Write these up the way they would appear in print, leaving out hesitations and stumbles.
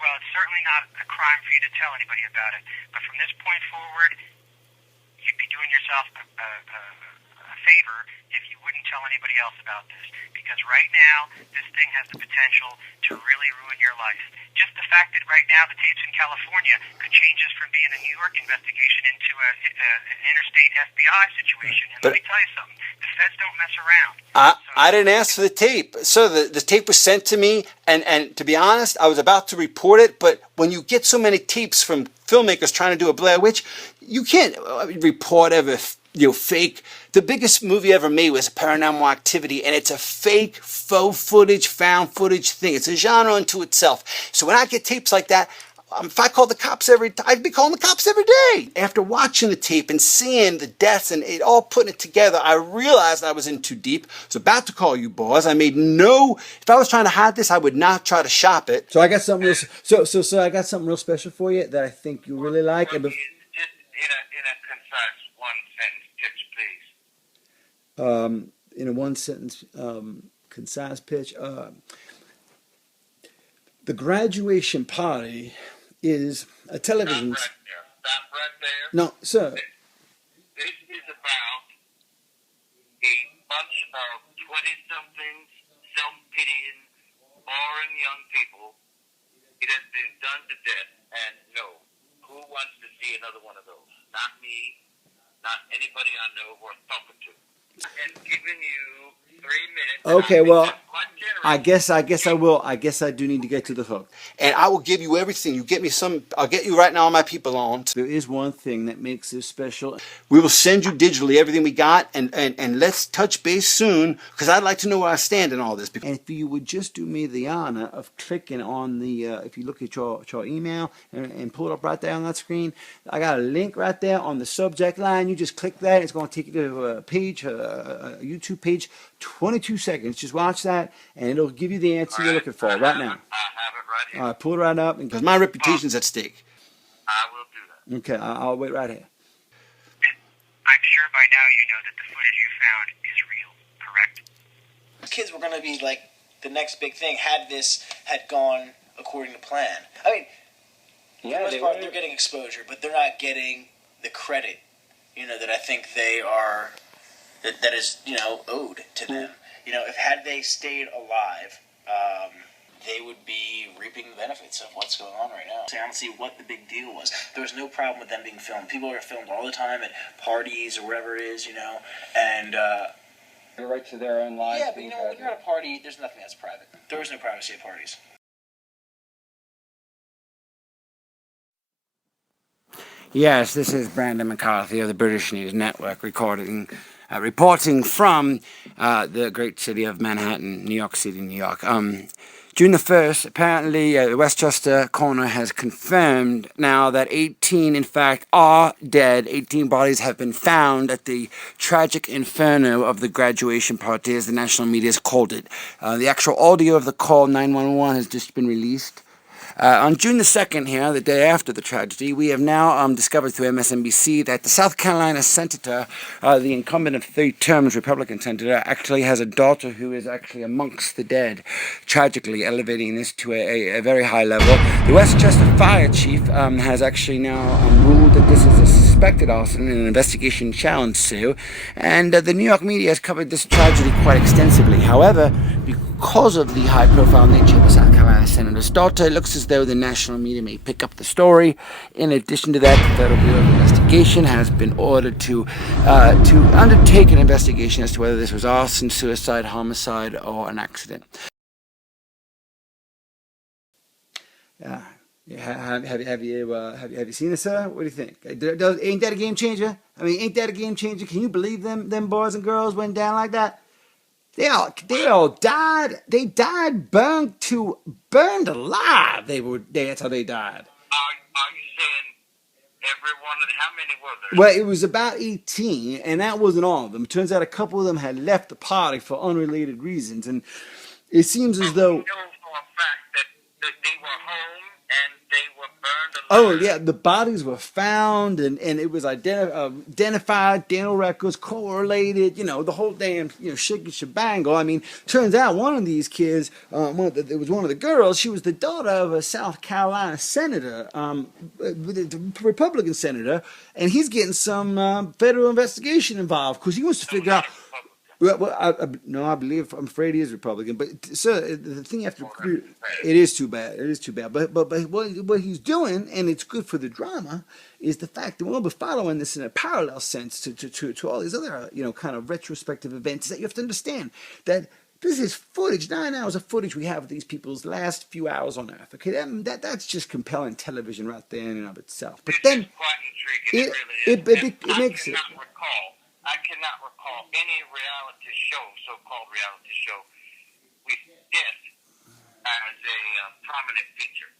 Well, it's certainly not a crime for you to tell anybody about it. But from this point forward, you'd be doing yourself a favor if you wouldn't tell anybody else about this. Because right now, this thing has the potential to really ruin your life. Just the fact that right now the tapes in California could change this from being a New York investigation into an interstate FBI situation. And let me tell you something. The feds don't mess around. I didn't ask for the tape. So the tape was sent to me, and to be honest, I was about to report it, but when you get so many tapes from filmmakers trying to do a Blair Witch, you can't report ever fake. The biggest movie ever made was Paranormal Activity, and it's a fake, faux footage, found footage thing. It's a genre unto itself. So when I get tapes like that, if I called the cops I'd be calling the cops every day. After watching the tape and seeing the deaths and it all putting it together, I realized I was in too deep. I was about to call you boss. I made if I was trying to hide this, I would not try to shop it. So I got something real, I got something real special for you that I think you really like. Just in a concise one sentence pitch, please. In a one sentence concise pitch, the graduation party is a television. Stop right there. No, sir. This is about a bunch of 20-somethings, self-pitying, boring young people. It has been done to death, and no, who wants to see another one of those? Not me, not anybody I know worth talking to. And giving you 3 minutes. Okay, well, I guess I will. I guess I do need to get to the hook. And I will give you everything. You get me some, I'll get you right now all my people on. There is one thing that makes this special. We will send you digitally everything we got, and let's touch base soon, because I'd like to know where I stand in all this. And if you would just do me the honor of clicking on the, if you look at your email and pull it up right there on that screen, I got a link right there on the subject line. You just click that. It's going to take you to a page, a YouTube page, 22 seconds. Just watch that, and it'll give you the answer you're looking for right now. I have it right here. All right, pull it right up, because my reputation's at stake. I will do that. Okay, I'll wait right here. I'm sure by now you know that the footage you found is real, correct? Kids were going to be like the next big thing had this had gone according to plan. I mean, for the most part, they're getting exposure, but they're not getting the credit, that I think they are, that is, owed to them. If had they stayed alive, they would be reaping the benefits of what's going on right now. So I don't see what the big deal was. There was no problem with them being filmed. People are filmed all the time at parties or wherever it is, and the right to their own lives. Yeah, but when you're at a party, there's nothing that's private. There is no privacy at parties. Yes, this is Brandon McCarthy of the British News Network reporting from the great city of Manhattan, New York City, New York. June the 1st, apparently the Westchester coroner has confirmed now that 18, in fact, are dead. 18 bodies have been found at the tragic inferno of the graduation party, as the national media has called it. The actual audio of the call 911 has just been released. On June the 2nd here, the day after the tragedy, we have now discovered through MSNBC that the South Carolina senator, the incumbent of 3 terms Republican senator, actually has a daughter who is actually amongst the dead, tragically elevating this to a very high level. The Westchester fire chief has actually now ruled that this is a suspected arson and an investigation shall ensue, and the New York media has covered this tragedy quite extensively. However, because of the high-profile nature of the South Carolina senator's daughter, it looks as though the national media may pick up the story. In addition to that, the Federal Bureau of Investigation has been ordered to undertake an investigation as to whether this was arson, suicide, homicide, or an accident. Have you seen this, sir? What do you think? Ain't that a game changer? I mean, ain't that a game changer? Can you believe them boys and girls went down like that? They all died. They died burned alive. That's how they died. Are you saying every one of them? How many were there? Well, it was about 18, and that wasn't all of them. It turns out a couple of them had left the party for unrelated reasons, and it seems as though... You know for a fact that they were home and they were Oh yeah, the bodies were found, and it was identified, dental records correlated. The whole damn shit shebangle. I mean, turns out one of these kids, it was one of the girls. She was the daughter of a South Carolina senator, the Republican senator, and he's getting some federal investigation involved because he wants to figure out. Well, no, I'm afraid he is Republican. But sir, the thing after it is too bad. It is too bad. But what he's doing, and it's good for the drama, is the fact that we'll be following this in a parallel sense to all these other kind of retrospective events that you have to understand that. This is footage, 9 hours of footage we have of these people's last few hours on Earth. Okay, that's just compelling television right there in and of itself. But then it makes it. I cannot recall any reality show, so-called reality show, with death as a prominent feature.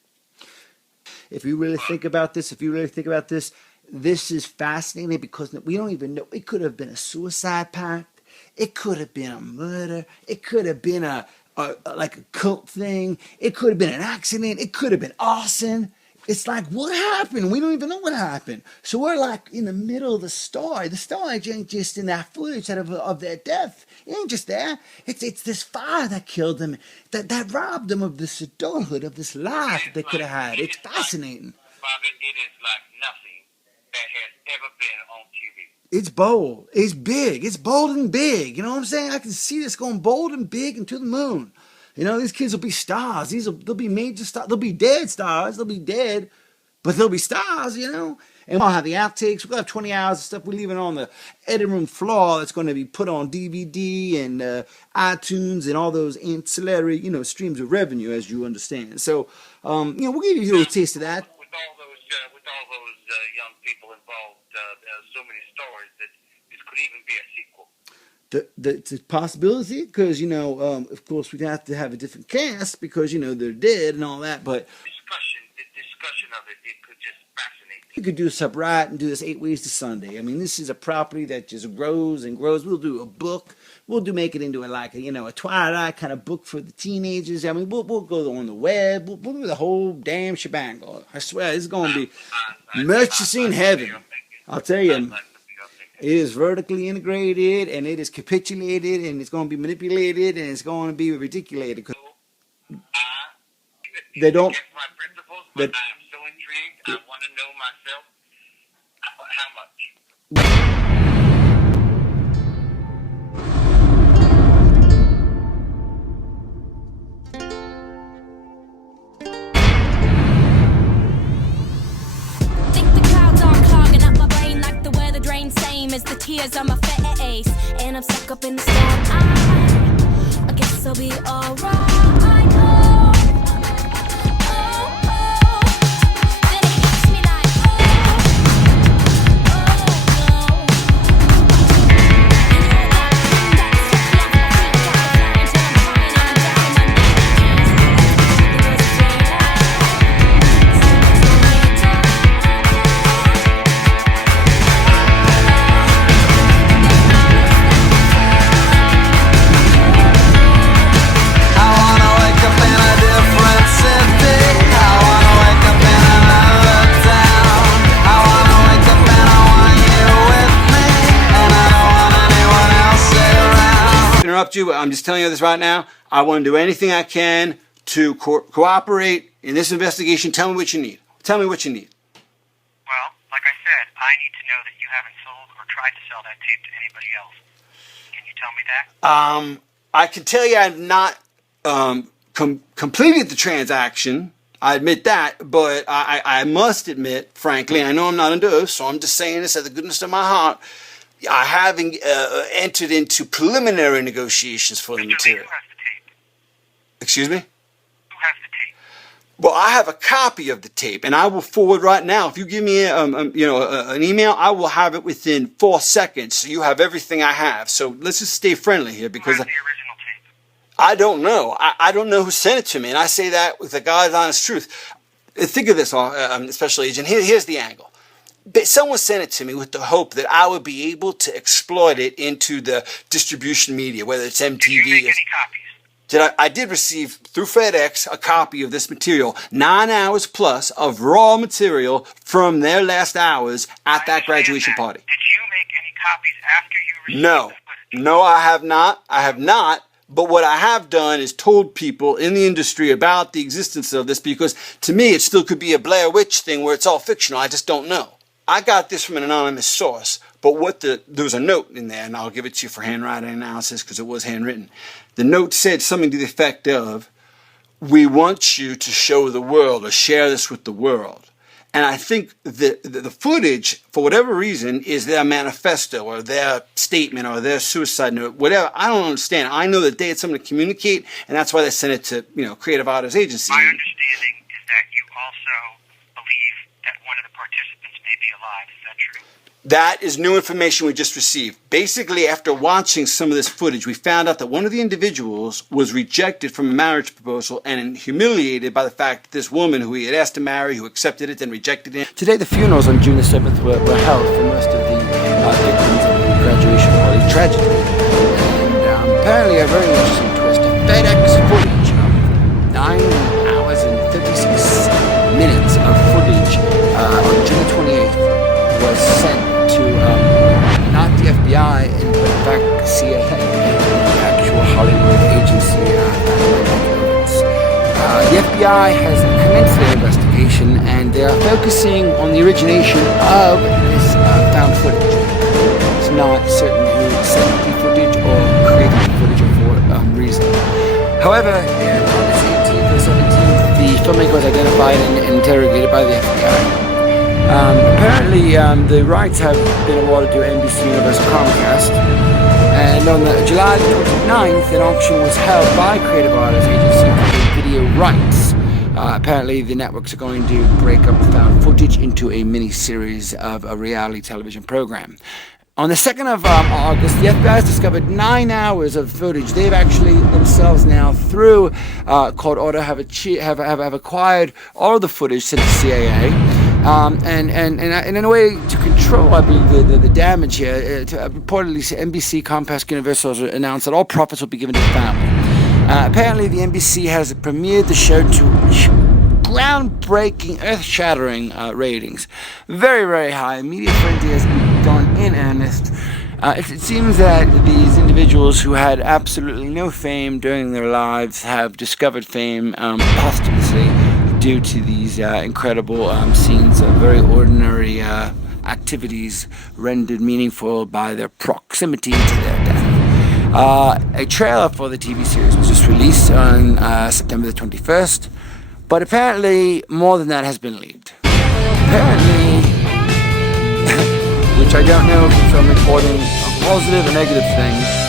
If you really think about this, this is fascinating because we don't even know. It could have been a suicide pact. It could have been a murder. It could have been like a cult thing. It could have been an accident. It could have been arson. It's like, what happened? We don't even know what happened. So we're like in the middle of the story. The story ain't just in that footage of their death. It ain't just there. It's this fire that killed them, that robbed them of this adulthood, of this life that they could have had. It's fascinating. Bobby, it is like nothing that has ever been on TV. It's bold. It's big. It's bold and big. You know what I'm saying? I can see this going bold and big and to the moon. These kids will be stars. They'll be major stars. They'll be dead stars. They'll be dead, but they'll be stars, And we'll have the outtakes. We'll have 20 hours of stuff we're leaving on the editing room floor that's going to be put on DVD and iTunes and all those ancillary, streams of revenue, as you understand. So, we'll give you a little taste of that. With all those young people involved, there are so many stories that this could even be a sequel. It's a possibility because of course we'd have to have a different cast because they're dead and all that. But the discussion of it could just fascinate me. You could do this up right and do this 8 ways to Sunday. I mean, this is a property that just grows and grows. We'll do a book. We'll make it into a Twilight kind of book for the teenagers. I mean, we'll go on the web. We'll do the whole damn shebang. I swear, it's going to be merch you see in heaven. I'll tell you. It is vertically integrated, and it is capitulated, and it's going to be manipulated, and it's going to be ridiculated. They don't. My principles, but I am so intrigued. I want to know myself how much. Same as the tears on my face, and I'm stuck up in the storm. I guess I'll be alright. Then it hits me like, You. I'm just telling you this right now. I want to do anything I can to cooperate in this investigation. Tell me what you need. Tell me what you need. Well, like I said, I need to know that you haven't sold or tried to sell that tape to anybody else. Can you tell me that? I can tell you I've not completed the transaction. I admit that, but I must admit, frankly, I know I'm not under oath, so I'm just saying this out of the goodness of my heart. I haven't entered into preliminary negotiations for the material. Who has the tape? Excuse me? Who has the tape? Well, I have a copy of the tape, and I will forward right now. If you give me an email, I will have it within 4 seconds. So you have everything I have. So let's just stay friendly here because Who has the original tape? I don't know. I don't know who sent it to me, and I say that with the God's honest truth. Think of this, Special Agent. Here's the angle. Someone sent it to me with the hope that I would be able to exploit it into the distribution media, whether it's MTV. Did you make any copies? I did receive through FedEx a copy of this material, 9 hours plus of raw material from their last hours at that graduation party. Did you make any copies after you received No, the footage? no, I have not. I have not. But what I have done is told people in the industry about the existence of this, because to me it still could be a Blair Witch thing where it's all fictional. I just don't know. I got this from an anonymous source, but there was a note in there, and I'll give it to you for handwriting analysis because it was handwritten. The note said something to the effect of, "We want you to show the world or share this with the world." And I think the footage, for whatever reason, is their manifesto or their statement or their suicide note, whatever. I don't understand. I know that they had something to communicate, and that's why they sent it to, Creative Artists Agency. My understanding is that you also believe that one of the participants may be alive. Is that true? That is new information we just received. Basically, after watching some of this footage, we found out that one of the individuals was rejected from a marriage proposal and humiliated by the fact that this woman who he had asked to marry, who accepted it, then rejected it. Today, the funerals on June the 7th were held for most of the victims of the graduation party tragedy. And apparently, a very interesting twist, a FedEx footage of 9 hours and 56 minutes of footage on June the 28th was sent to not the FBI, but in fact CIA, the actual Hollywood agency. The FBI has commenced their investigation, and they are focusing on the origination of this found footage. It's not certain who sent the footage or created the footage or for what reason. However, on August 18th or 17th, the filmmaker was identified and interrogated by the FBI. Apparently, the rights have been awarded to NBC Universal Comcast, and on July 29th, an auction was held by Creative Artists Agency for video rights. Apparently, the networks are going to break up the found footage into a mini-series of a reality television program. On the 2nd of August, the FBI has discovered 9 hours of footage. They've actually themselves now, through court order, have acquired all of the footage to the CIA. And in a way to control, I believe, the damage here, reportedly NBC Comcast Universal has announced that all profits will be given to the family. Apparently, the NBC has premiered the show to groundbreaking, earth-shattering ratings. Very, very high. Media frenzy has gone in earnest. It seems that these individuals who had absolutely no fame during their lives have discovered fame posthumously due to these incredible scenes of very ordinary activities rendered meaningful by their proximity to their death. A trailer for the TV series was just released on September the 21st, but apparently more than that has been leaked. Apparently, which I don't know if I'm reporting a positive or negative thing.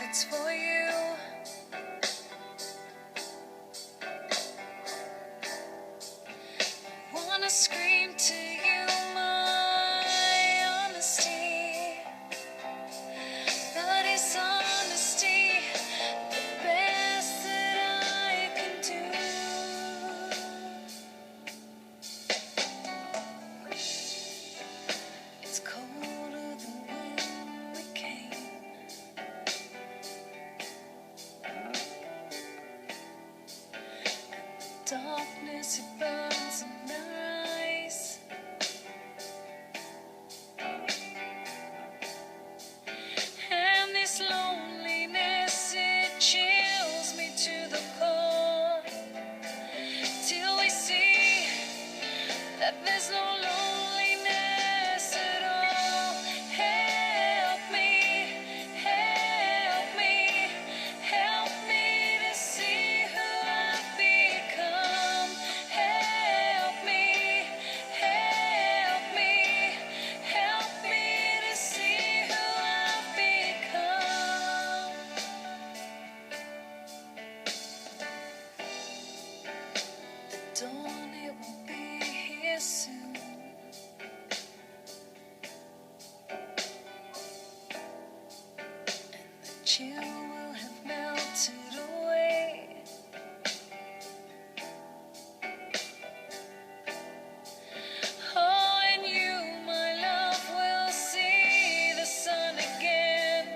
That's for you. Wanna scream to you my honesty, but is honesty the best that I can do? chill will have melted away. Oh, and you, my love, will see the sun again,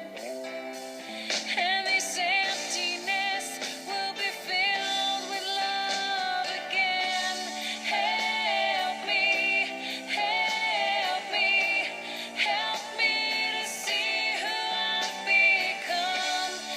and this emptiness will be filled with love again. Help me, help me, help me to see who I've become.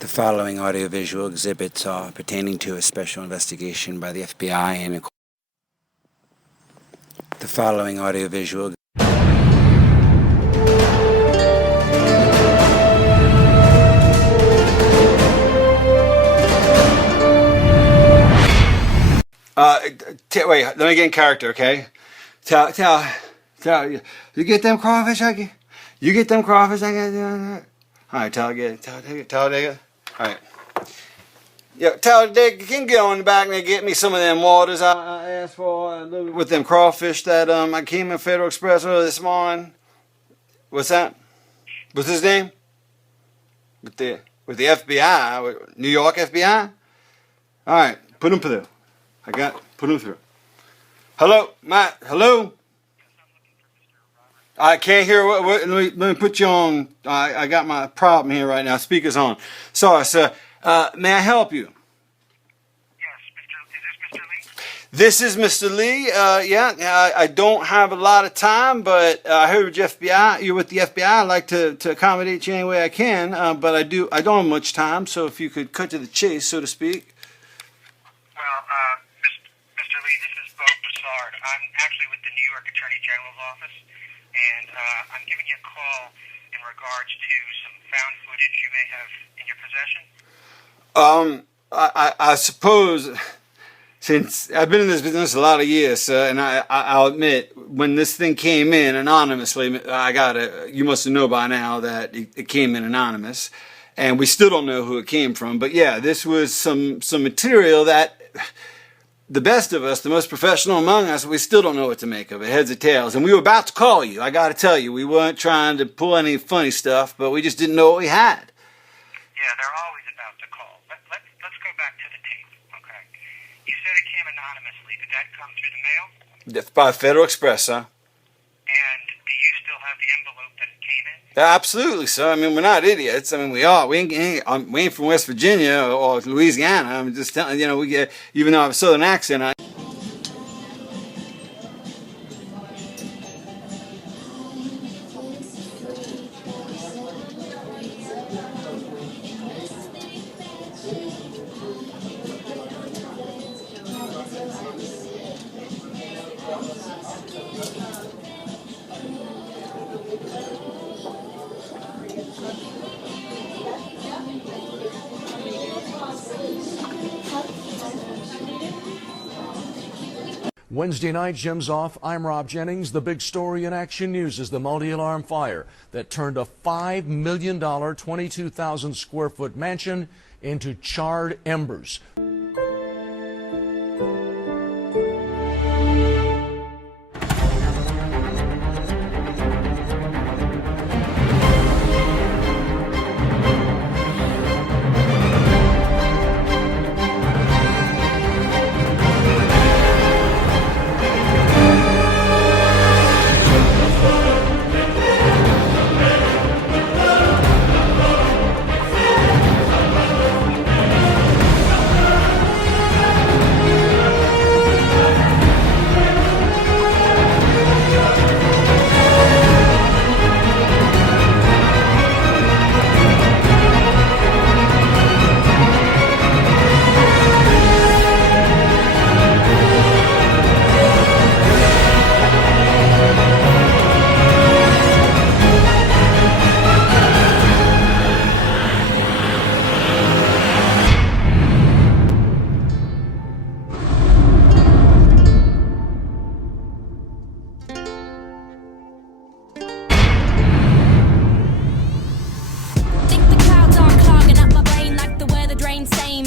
The following audiovisual exhibits are pertaining to a special investigation by the FBI and the following audiovisual wait, let me get in character, okay? Tell, you get them crawfish I get? You get them crawfish I get? Alright, tell Digger. Alright. Yeah, tell Digger, can you get on the back and get me some of them waters I asked for with them crawfish that I came in Federal Express earlier this morning? What's that? What's his name? With the FBI, with New York FBI? Alright, put him through. Put him through. Hello, Matt. Hello. I can't hear. Let me put you on. I got my problem here right now. Speaker's on. Sorry, sir. May I help you? Yes, Is this Mr. Lee? This is Mr. Lee. Yeah. I don't have a lot of time, but I heard you're FBI. You're with the FBI. I'd like to accommodate you any way I can, but I don't have much time. So if you could cut to the chase, so to speak. Well, Mr. Lee, this is Bo Broussard. I'm actually with the New York Attorney General's office, and I'm giving you a call in regards to some found footage you may have in your possession. I suppose, since I've been in this business a lot of years, sir, and I'll admit, when this thing came in anonymously, you must know by now that it came in anonymous, and we still don't know who it came from. But yeah, this was some material that the best of us, the most professional among us, we still don't know what to make of it, heads or tails. And we were about to call you. I got to tell you, we weren't trying to pull any funny stuff, but we just didn't know what we had. Yeah, they're always about to call. Let's go back to the tape, okay? You said it came anonymously. Did that come through the mail? That's by Federal Express, sir. And do you still have the envelope that it came in? Absolutely, sir. I mean, we're not idiots. I mean, we are. We ain't from West Virginia or Louisiana. I'm just telling you, even though I have a southern accent, Wednesday night, Jim's off. I'm Rob Jennings. The big story in Action News is the multi-alarm fire that turned a $5 million, 22,000 square foot mansion into charred embers.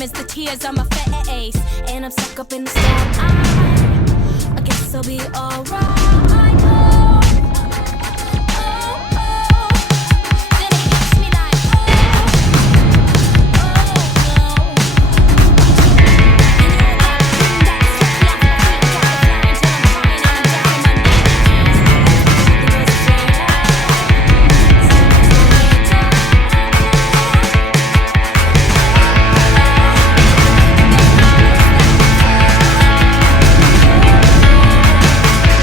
As the tears on my face, and I'm stuck up in the storm. I guess I'll be alright. Then it hits me like,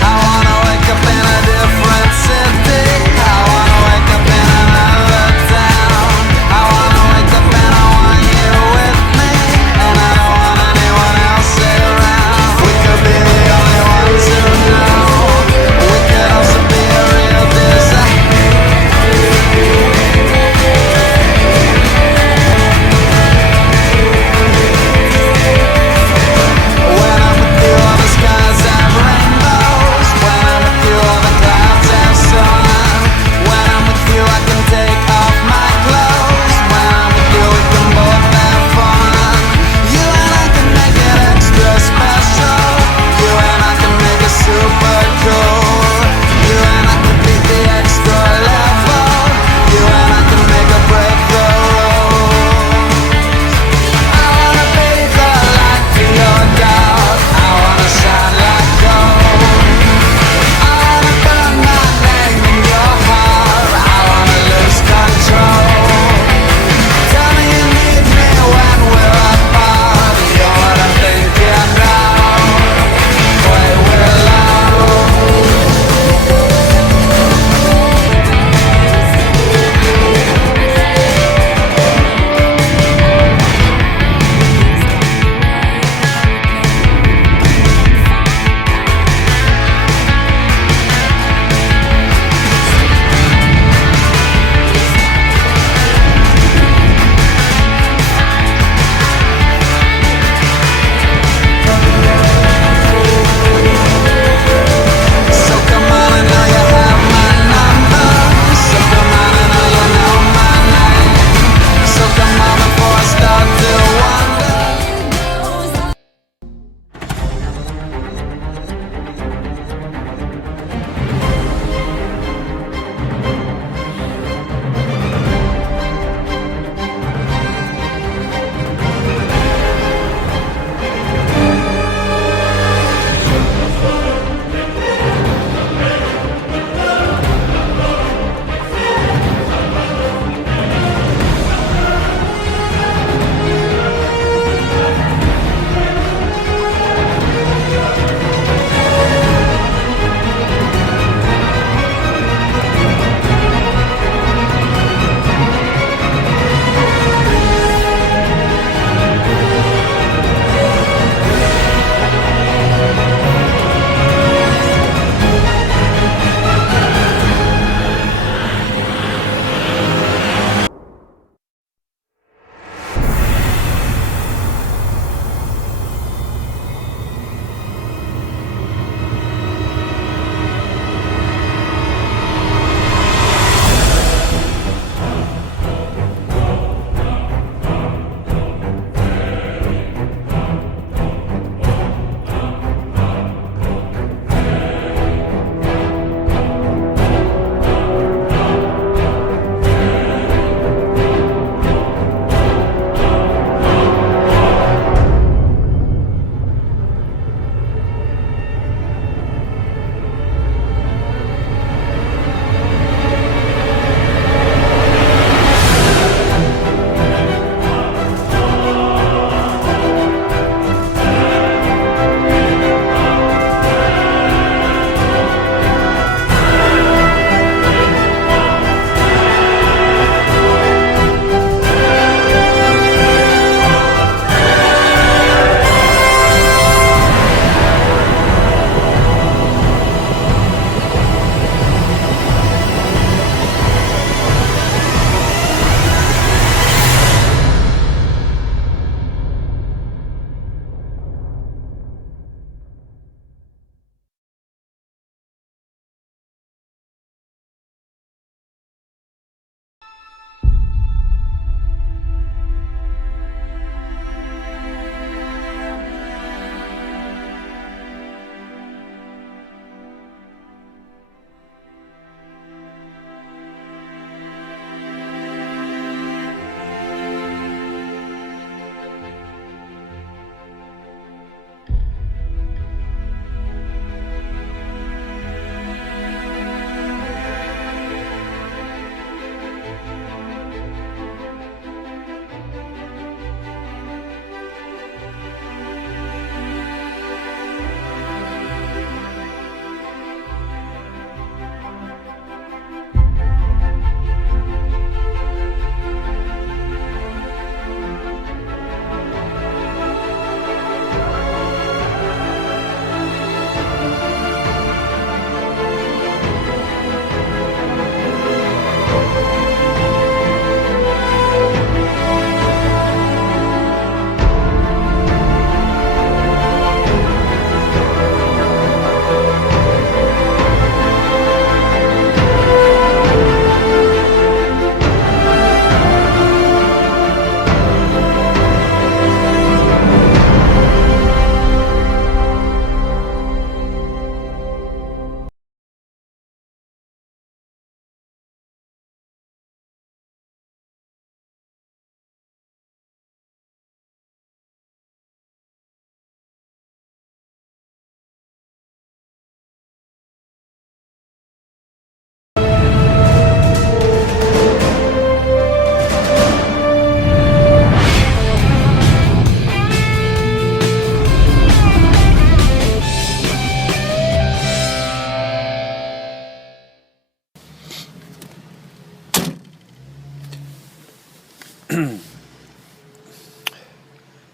I wanna wake up and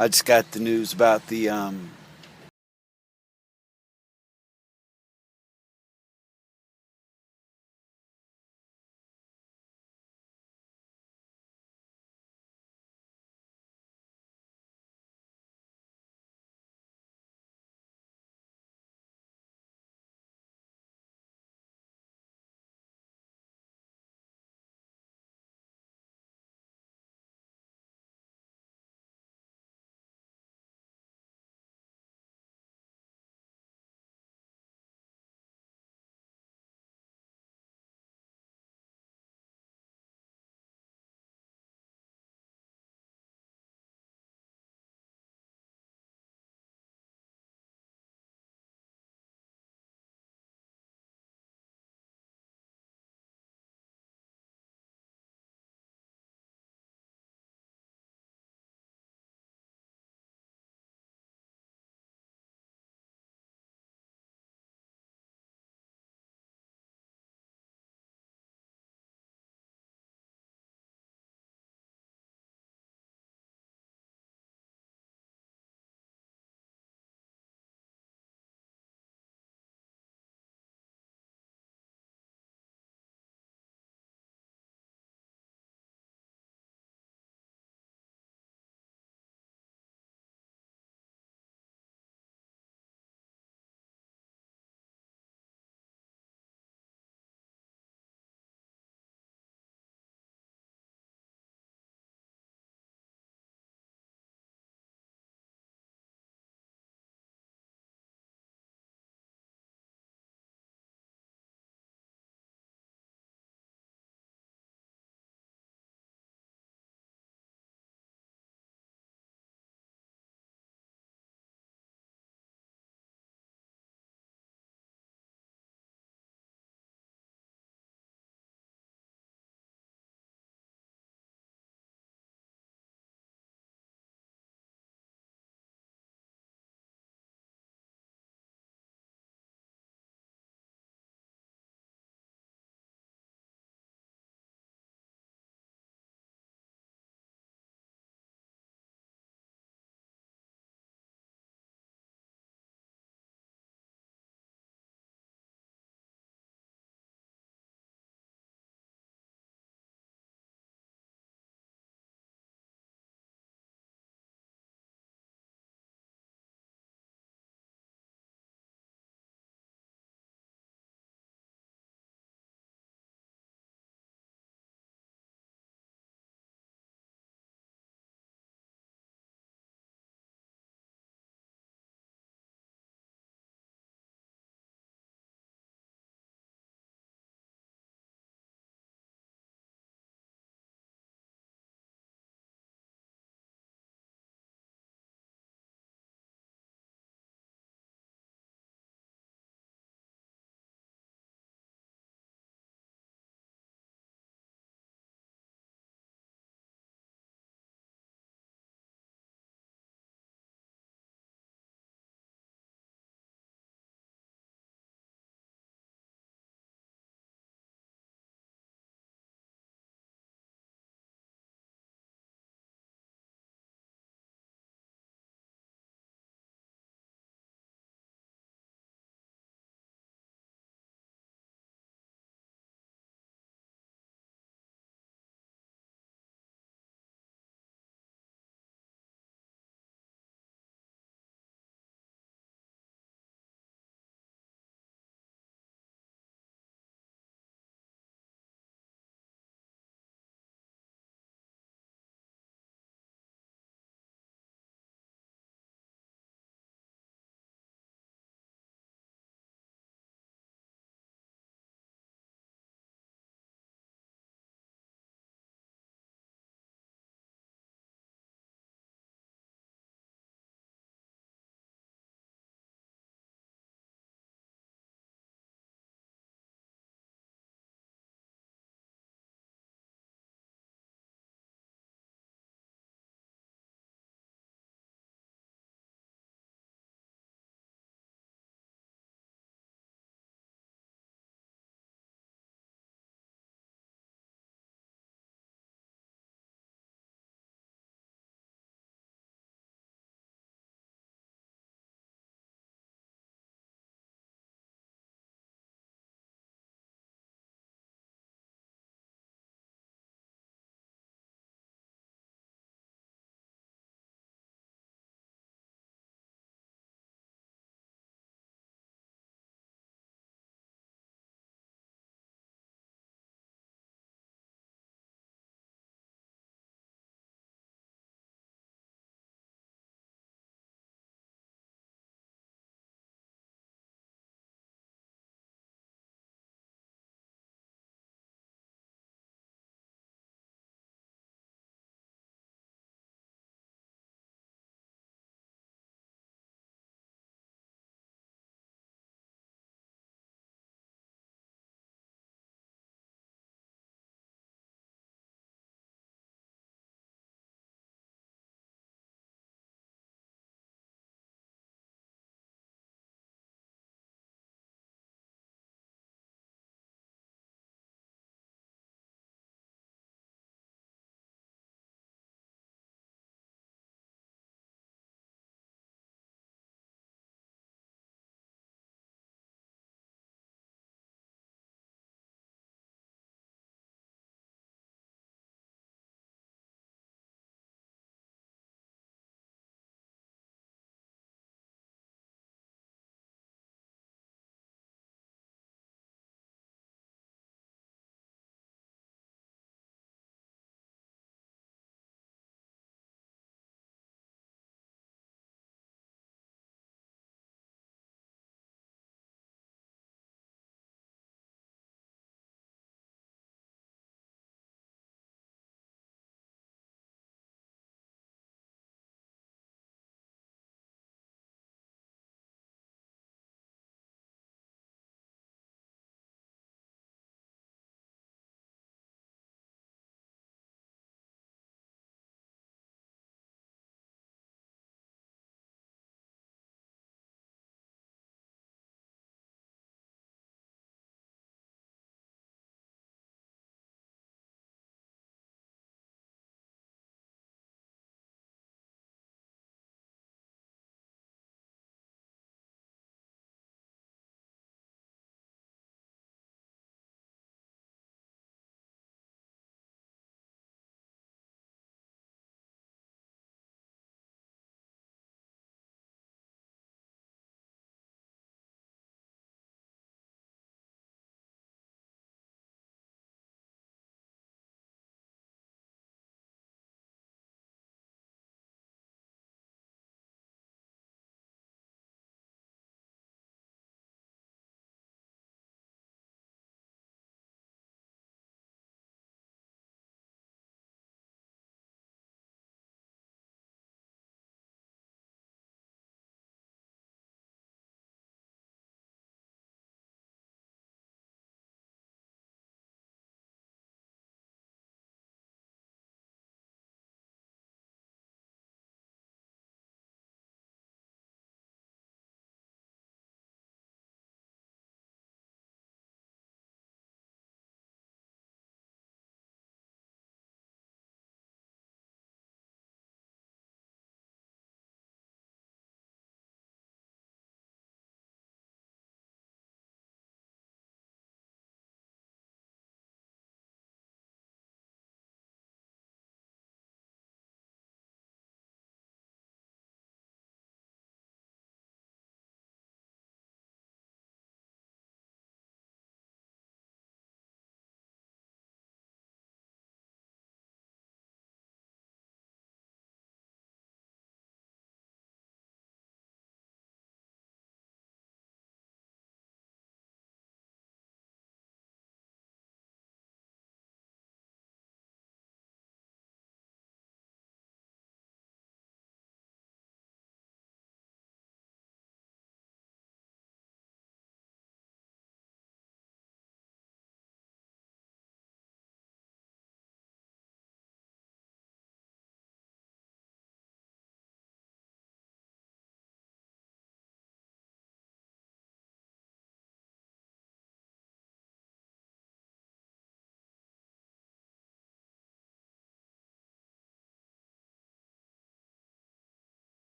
I just got the news about the